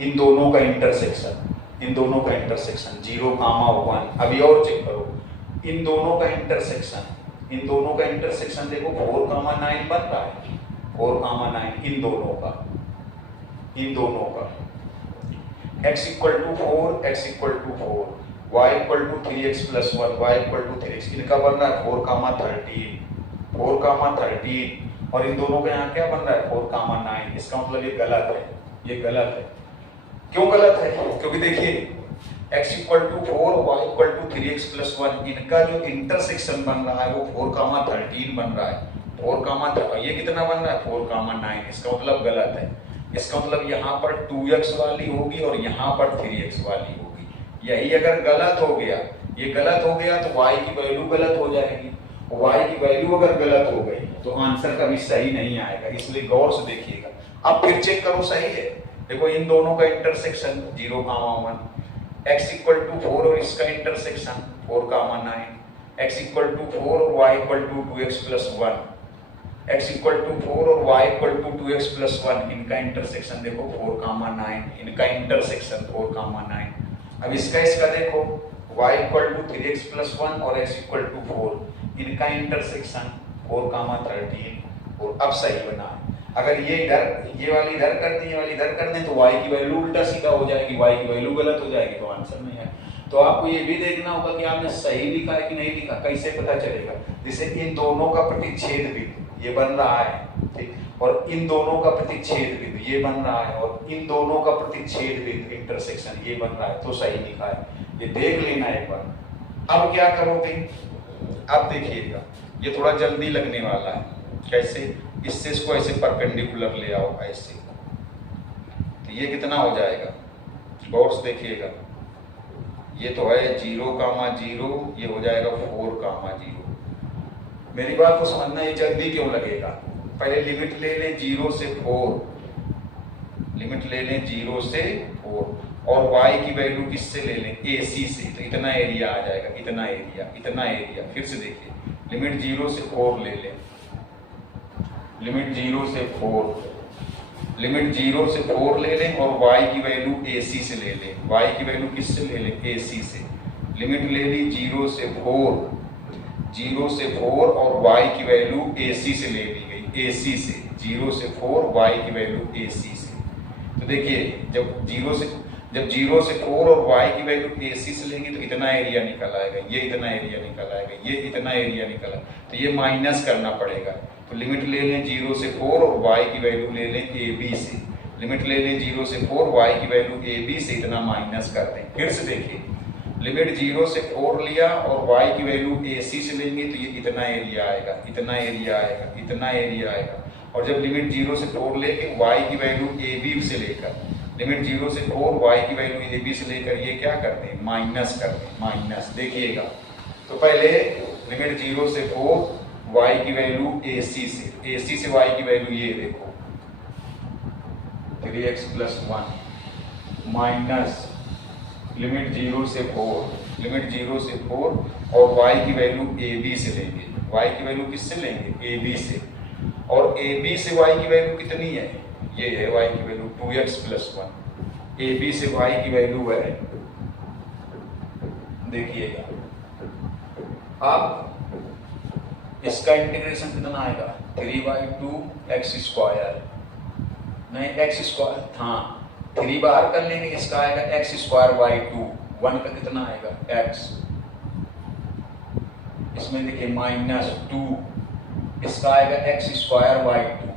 इन दोनों का इंटरसेक्शन 0, 1। अभी और चेक करो, इन दोनों का इंटरसेक्शन देखो 4, 9 बन रहा है। 4, 9 इन दोनों का x = 4, x = 4, y = 3x + 1, y = 3x। इनका बन रहा है 4, 13, और इन दोनों का यहाँ क्या बन रहा है 4, 9। इसका मतलब ये गलत है, ये गलत है। क्यों गलत है? क्योंकि देखिए x = 4, y = 3x + 1, इनका जो इंटरसेक्शन बन रहा है वो 4, 13 बन रहा है। 4, ये कितना बन रहा है 4, 9। इसका मतलब गलत है। इसका मतलब यहाँ पर 2x वाली होगी और यहाँ पर 3x वाली होगी। यही अगर गलत हो गया, ये गलत हो गया तो y की वैल्यू गलत हो जाएगी। y की वैल्यू अगर गलत हो गई तो आंसर कभी सही नहीं आएगा। इसलिए गौर से देखिएगा। अब फिर चेक करो सही है। देखो इन दोनों का इंटरसेक्शन 0, 1, x = 4 और इसका इंटरसेक्शन 4, 9, x = 4 और y = 2x + 1, x = 4 और y = 2x + 1, इनका इंटरसेक्शन देखो 4, 9, इनका इंटरसेक्शन 4, 9। अब इसका देखो y = 3x + 1 और x = 4, इनका इंटरसेक्शन 4, 13, और अब सही बना। अगर ये वाली इधर कर दी, ये वाली इधर कर दें तो y की वैल्यू उल्टा सीधा हो जाएगी, y की वैल्यू गलत हो जाएगी, तो आंसर नहीं है। तो आपको ये भी देखना होगा कि आपने सही लिखा है कि नहीं लिखा। कैसे पता चलेगा? जैसे इन दोनों का प्रतिच्छेद बिंदु ये बन रहा है, ठीक, और इन दोनों का प्रतिच्छेद बिंदु ये बन रहा है, और इन दोनों का प्रतिच्छेद बिंदु इंटरसेक्शन ये बन रहा है, तो सही लिखा है। ये देख लेना एक बार। अब क्या करोगे? अब देखिएगा, ये थोड़ा जल्दी लगने वाला है। कैसे? इससे इसको ऐसे परपेंडिकुलर ले आओ ऐसे, तो ये कितना हो जाएगा? गौर से देखिएगा। ये तो है 0, 0, ये हो जाएगा 4, 0। मेरी बात को समझना, ये जल्दी क्यों लगेगा? पहले लिमिट ले लें 0 से 4, लिमिट ले लें 0 से 4, और y की वैल्यू किससे ले लें? AC से, तो इतना एरिया आ जाएगा, इतना एरिया। फिर से देखिए, लिमिट 0 से 4 ले लें, लिमिट 0 से 4 ले लें, और y की वैल्यू AC से ले लें। y की वैल्यू किससे ले लें? AC से। लिमिट ले ली 0 से 4, और y की वैल्यू AC से ले ली गई, AC से। 0 से 4, y की वैल्यू AC से। तो देखिए, जब 0 से 4 और y की वैल्यू AC से लेंगे तो इतना एरिया निकल आएगा, ये इतना एरिया निकल आएगा, ये इतना एरिया निकला, तो ये माइनस करना पड़ेगा। तो लिमिट ले लें 0 से 4 और y की वैल्यू ले लें AB से। लिमिट ले लें 0 से 4, y की वैल्यू AB से, इतना माइनस कर दें। फिर से देखिए, लिमिट 0 से 4 लिया और y की वैल्यू AC से लेंगे तो ये इतना एरिया आएगा, इतना एरिया आएगा। और जब लिमिट 0 से 4 लेके y की वैल्यू AB से लेकर, लिमिट 0 से 4, y की वैल्यू AB से लेकर ये क्या कर दें? माइनस कर दें, माइनस। देखिएगा, तो पहले लिमिट 0 से 4, y की वैल्यू AC से y की वैल्यू ये देखो 3x + 1, माइनस लिमिट 0 से 4, और y की वैल्यू AB से लेंगे। y की वैल्यू किससे लेंगे? AB से। और AB से y की वैल्यू कितनी है? ये है y की वैल्यू 2x + 1। AB से y की वैल्यू है, देखिएगा, अब इसका इंटीग्रेशन कितना आएगा 3/2 एक्स स्क्वायर, नहीं एक्स स्क्वायर, हाँ 3 बाहर कर लेंगे, इसका आएगा एक्स स्क्वायर बाई 2, 1 का कितना आएगा एक्स, इसमें देखिए -2, इसका आएगा एक्स स्क्वायर बाई 2,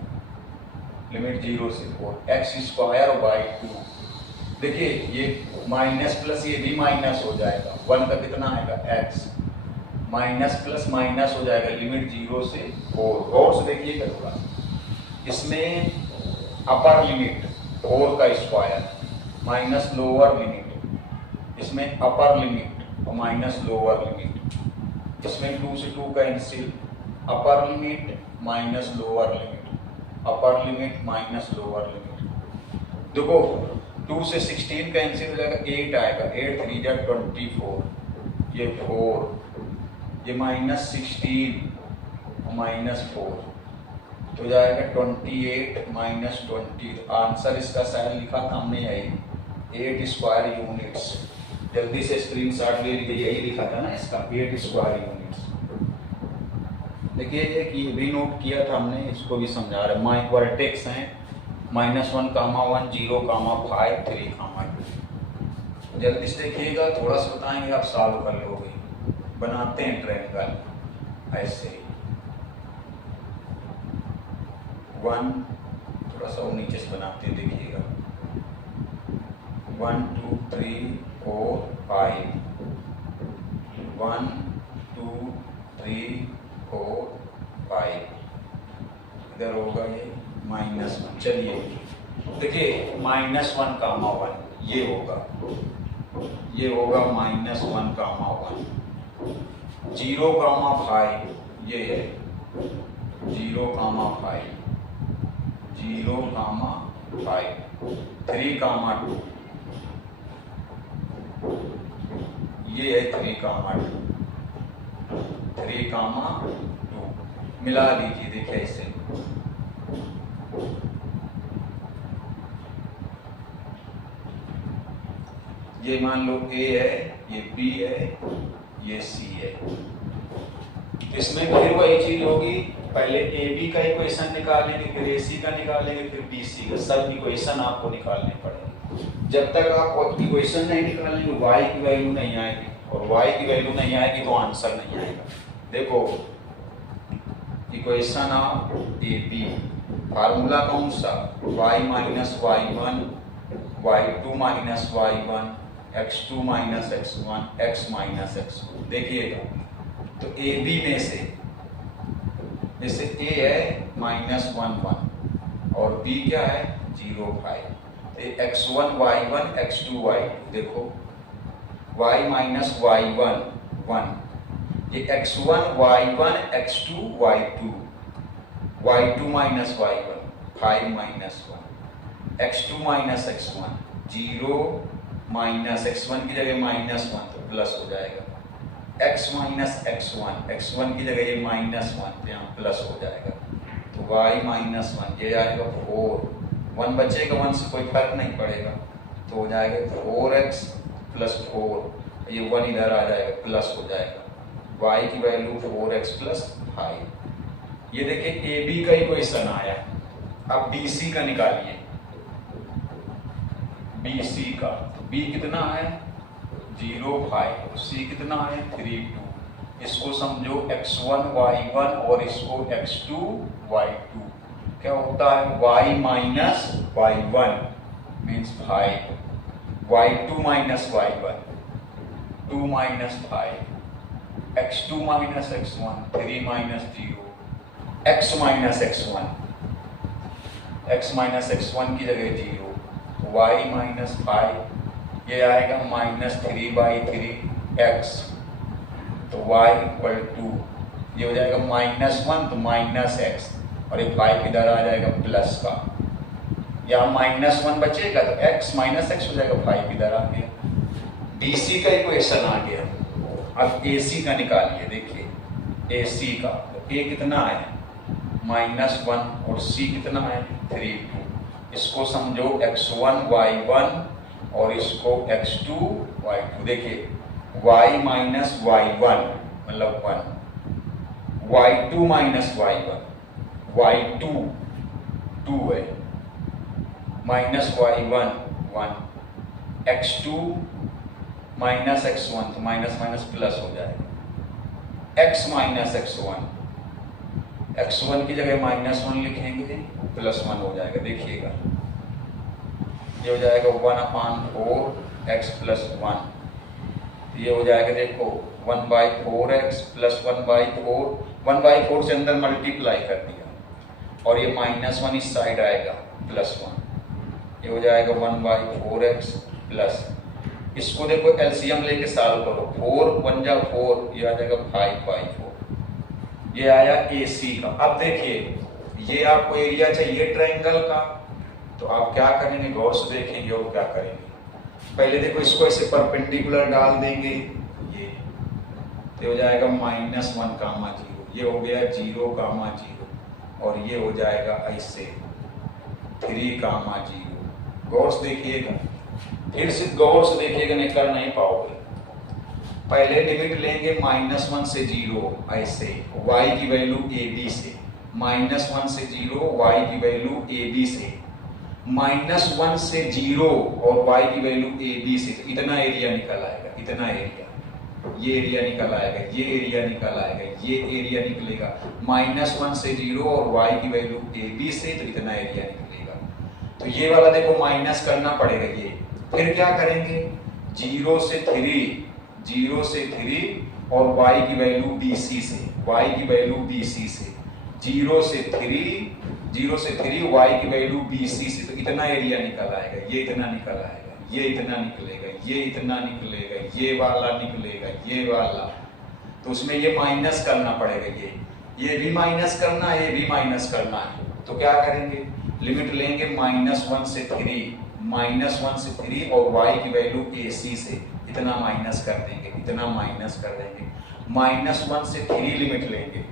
लिमिट 0 से 4, एक्स स्क्वायर बाई 2। देखिए ये माइनस प्लस ये भी माइनस हो जाएगा, 1 का कितना आएगा एक्स, माइनस प्लस माइनस हो जाएगा, लिमिट 0 से 4। और से देखिएगा थोड़ा, इसमें अपर लिमिट 4 का स्क्वायर माइनस लोअर लिमिट, इसमें अपर लिमिट और माइनस लोअर लिमिट, इसमें 2 से 2 cancel, upper limit minus lower limit, upper limit minus lower limit. देखो 2 से 16 कैंसिल हो जाएगा, 8 आएगा, 8 3 जा 24, ये 4, ये -16 -4 तो जाएगा 28 -20। आंसर इसका शायद लिखा था हमने यही 8 स्क्वायर यूनिट्स। जल्दी से स्क्रीनशॉट ले लीजिए, यही लिखा था ना इसका 8 स्क्वायर यूनिट्स। देखिए एक ये भी नोट किया था हमने, इसको भी समझा रहे। माइक वर्टेक्स हैं -1, 1, 0, 5, 3, 2। जल्दी से देखिएगा, थोड़ा सा बताएंगे आप सॉल्व कर लोगे। बनाते हैं ट्रायंगल ऐसे 1, थोड़ा सा नीचे से बनाते हैं, देखिएगा 1 2 3 4 5, 1 2 3 4 5, इधर होगा ये -1। चलिए देखिए -1, 1 ये होगा -1, 1, 0, 5 ये है 0, 5, 0, 5, 3, 2 ये है 3, 2, 3, 2 मिला लीजिए। देखिए इसे ये मान लो A है, ये B है, ये C है। इसमें फिर वही चीज होगी, पहले AB का इक्वेशन निकालेंगे, फिर AC का निकालेंगे, फिर BC का। सब इक्वेशन आपको निकालने पड़ेंगे। जब तक आप इक्वेशन नहीं निकालेंगे y की वैल्यू नहीं आएगी, और y की वैल्यू नहीं आएगी तो आंसर नहीं आएगा। देखो इक्वेशन ऑफ AB, फार्मूला कौन सा, y - y1, y2 - y1, x2 - x1, x - x1। देखिएगा तो AB में से जैसे A है -1, 1 और B क्या है 0, 5, x1 y1 x2 y2। देखो y - y1 1, ये x1 y1 x2 y2, y2 - y1 5 - 1, x2 - x1 0 - x1 की जगह -1 तो प्लस हो जाएगा, x - x1, x1 की जगह ये -1 तो यहाँ प्लस हो जाएगा, तो y - 1 ये आएगा 4, 1 बचेगा, 1 से कोई फर्क नहीं पड़ेगा, तो हो जाएगा 4x + 4, ये 1 इधर आ जाएगा, प्लस हो जाएगा, y की वैल्यू 4x + 5। ये देखिए AB का इक्वेशन आया। अब BC का निकालिए, BC का B कितना है 0, 5, C कितना है 3, 2। इसको समझो x1 y1 और इसको x2 y2। क्या होता है y - y1 means 5, y2 - y1 2 - 5, x2 - x1 3 - 0, x - x1, x - x1 की जगह 0, y - 5 ये आएगा -3/3 x, तो y = 2, ये हो जाएगा -1 तो -x, और एक 5 इधर आ जाएगा प्लस का, यहाँ -1 बचेगा तो x - x हो जाएगा, 5 इधर आ गया। DC का इक्वेशन आ गया। अब AC का निकालिए। देखिए AC का तो A कितना है -1 और C कितना है 3, 2। इसको समझो x1 y1 और इसको x2 y2। देखिए y - y1 मतलब 1, y2 माइनस y1, y2 2 है, minus y1 1, x2 minus x1, तो माइनस माइनस प्लस हो जाएगा, x माइनस x1, x1 की जगह -1 लिखेंगे, +1 हो जाएगा। देखिएगा ये हो जाएगा 1/4 x + 1, ये हो जाएगा देखो 1/4x + 1/4, 1/4 से अंदर मल्टीप्लाई कर दिया और ये -1 इस साइड आएगा +1, ये हो जाएगा 1/4x प्लस, इसको देखो एलसीएम लेके सॉल्व करो, 4 1 जा 4, ये आ जाएगा 5/4, ये आया AC का। अब देखिए ये आपको एरिया चाहिए ट्रायंगल का, तो आप क्या करेंगे, गौर से देखेंगे और क्या करेंगे। पहले देखो इसको ऐसे परपेंडिकुलर डाल देंगे, ये तो हो जाएगा -1, 0, ये हो गया 0, 0 और ये हो जाएगा ऐसे 3, 0। गौर से देखिएगा, फिर से गौर से देखिएगा, नहीं कर नहीं पाओगे। पहले लिमिट लेंगे -1 से 0 ऐसे, y की वैल्यू AB से, -1 से 0 y की वैल्यू AB से, -1 से 0 और y की वैल्यू AB से, तो इतना एरिया निकल आएगा, इतना एरिया, ये एरिया निकल आएगा, ये एरिया निकल आएगा, ये एरिया निकलेगा, -1 से 0 और y की वैल्यू AB से, तो इतना एरिया निकलेगा। तो ये वाला देखो माइनस करना पड़ेगा ये, फिर क्या करेंगे 0 से 3 और y की वैल्यू BC से, y की वैल्यू BC से, 0 से 3 y की वैल्यू BC से, तो इतना एरिया निकल आएगा, ये इतना निकल आएगा, ये इतना निकलेगा, ये इतना निकलेगा, ये वाला निकलेगा, ये वाला, तो उसमें ये माइनस करना पड़ेगा, ये भी माइनस करना है, ये भी माइनस करना है। तो क्या करेंगे, लिमिट लेंगे -1 से 3 और y की वैल्यू AC से, इतना माइनस कर देंगे, इतना माइनस कर देंगे, -1 से 3 लिमिट लेंगे,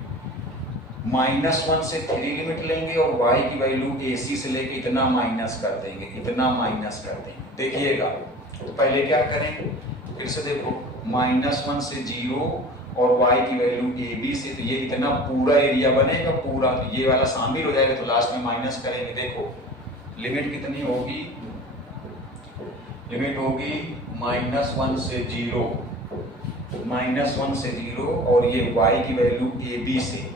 -1 से 3 लिमिट लेंगे और y की वैल्यू AC से लेके इतना माइनस कर देंगे, इतना माइनस कर देंगे। देखिएगा, तो पहले क्या करें, फिर से देखो -1 से 0 और y की वैल्यू AB से, तो ये इतना पूरा एरिया बनेगा पूरा, तो ये वाला शामिल हो जाएगा, तो लास्ट में माइनस करेंगे। देखो लिमिट कितनी होगी, लिमिट होगी -1 से 0, -1 से 0 और ये y की वैल्यू AB से,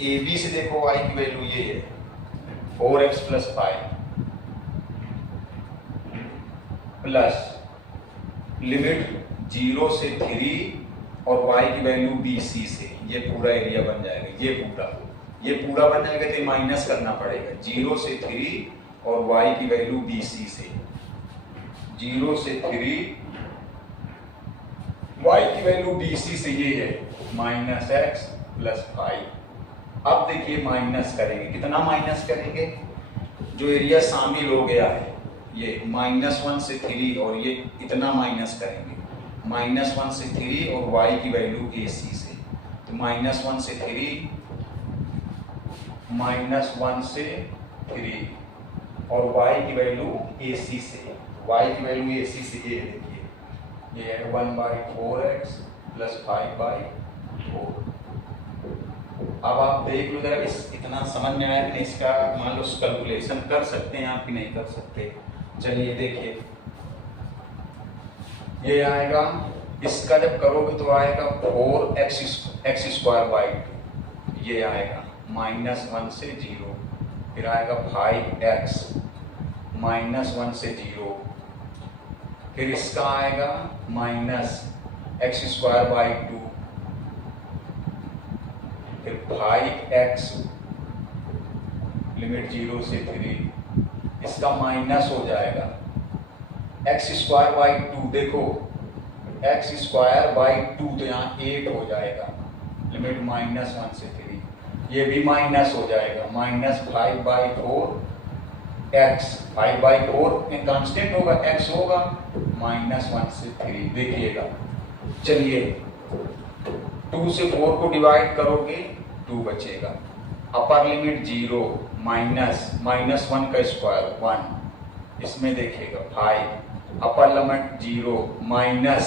AB से देखो y की वैल्यू ये है 4x + 5 प्लस लिमिट 0 से 3 और y की वैल्यू BC से, ये पूरा एरिया बन जाएगा, ये पूरा बन जाएगा, तो माइनस करना पड़ेगा 0 से 3 और y की वैल्यू BC से, 0 से 3 y की वैल्यू BC से, ये है -x + 5। अब देखिए माइनस करेंगे, कितना माइनस करेंगे, जो एरिया शामिल हो गया है, ये -1 से 3 और ये इतना माइनस करेंगे, -1 से 3 और y की वैल्यू AC से, तो -1 से 3 और y की वैल्यू AC से, y की वैल्यू AC से, ये देखिए ये है 1/4x + 5/4। अब आप देख लो जरा, इस इतना समझ में आया कि नहीं, इसका मान लो कैलकुलेशन कर सकते हैं आप कि नहीं कर सकते। चलिए देखिए, ये आएगा, इसका जब करोगे तो आएगा 4x²/2, ये आएगा -1 से 0, फिर आएगा 5x -1 से 0, फिर इसका आएगा -x²/2, फिर 5x लिमिट 0 से 3, इसका माइनस हो जाएगा x²/2, देखो x²/2, तो यहाँ 8 हो जाएगा, लिमिट -1 से 3, ये भी माइनस हो जाएगा, -5/4x, 5/4 कांस्टेंट होगा, x होगा, -1 से 3। देखिएगा, चलिए 2 से 4 को डिवाइड करोगे 2 बचेगा, अपर लिमिट 0 -1 का स्क्वायर 1, इसमें देखिएगा 5, अपर लिमिट 0 माइनस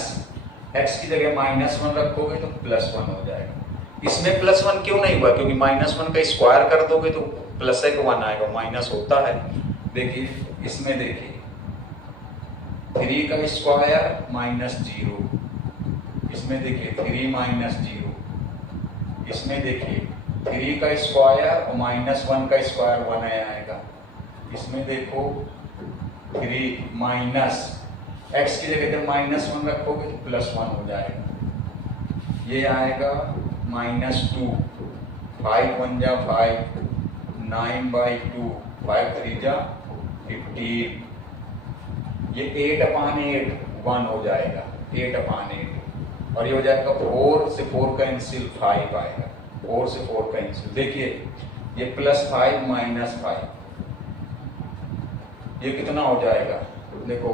x की जगह -1 रखोगे तो +1 हो जाएगा, इसमें +1 क्यों नहीं हुआ? क्योंकि -1 का स्क्वायर कर दोगे तो +1 आएगा, माइनस होता है। देखिए इसमें देखिए 3 का स्क्वायर -0, इसमें देखिए 3 -0, इसमें देखिए 3 का स्क्वायर और -1 का स्क्वायर 1 आएगा। इसमें देखो 3 माइनस x की जगह जब -1 रखोगे तो +1 हो जाएगा। ये आएगा -2, 5 1 जा 5, 9/2, 5 3 जा 15, ये 8/8 1 हो जाएगा, 8/8, और ये हो जाएगा 4 से 4 कैंसिल 5 आएगा, 4 से 4 कैंसिल। देखिए ये +5 -5, ये कितना हो जाएगा? देखो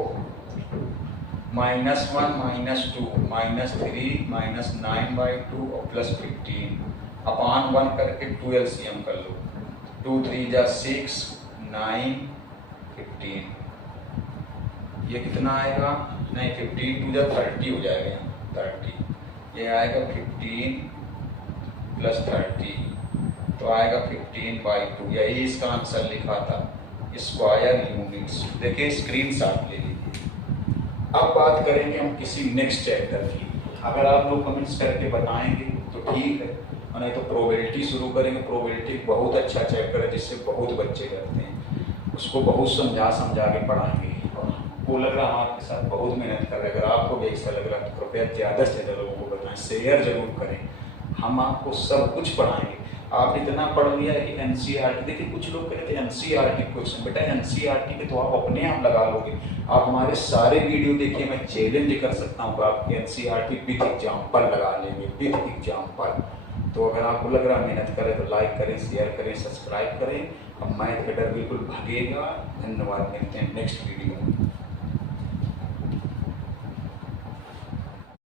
-1 -2 -3 -9/2 और +15 अपान 1 करके 2 LCM कर लो, 2 3 जा 6, 9 15, ये कितना आएगा? नहीं 15 2 जा 30 हो जाएगा, 30, ये आएगा 15 + 30 तो आएगा 15/2, यही इसका आंसर लिखा था, स्क्वायर यूनिट्स। देखिए स्क्रीनशॉट ले लीजिए। अब बात करेंगे हम किसी नेक्स्ट चैप्टर की। अगर आप लोग कमेंट्स करके बताएंगे तो ठीक है, और नहीं तो प्रोबेबिलिटी शुरू करेंगे। प्रोबेबिलिटी बहुत अच्छा चैप्टर है जिससे बहुत बच्चे करते हैं, उसको बहुत समझा के पढ़ाएंगे। और वो लग रहा है आपके साथ बहुत मेहनत कर रहे हैं। अगर आपको भी ऐसा लग रहा है तो कृपया ज़्यादा से ज़्यादा लोगों को बताएं, शेयर जरूर करें। हम आपको सब कुछ पढ़ाएंगे। आप इतना पढ़ लिया कि NCERT, देखिए कुछ लोग कहते हैं NCERT क्वेश्चन, बेटा NCERT के तो आप अपने आप लगा लोगे। आप हमारे सारे वीडियो देखिए, मैं चैलेंज कर सकता हूँ आप NCERT विथ एग्जाम्पल लगा लेंगे, विथ एग्जाम्पल। तो अगर आपको लग रहा है मेहनत करें तो लाइक करें, शेयर करें, सब्सक्राइब करें। अब मैथ का डर बिल्कुल भागेगा। धन्यवाद, मिलते हैं नेक्स्ट वीडियो में।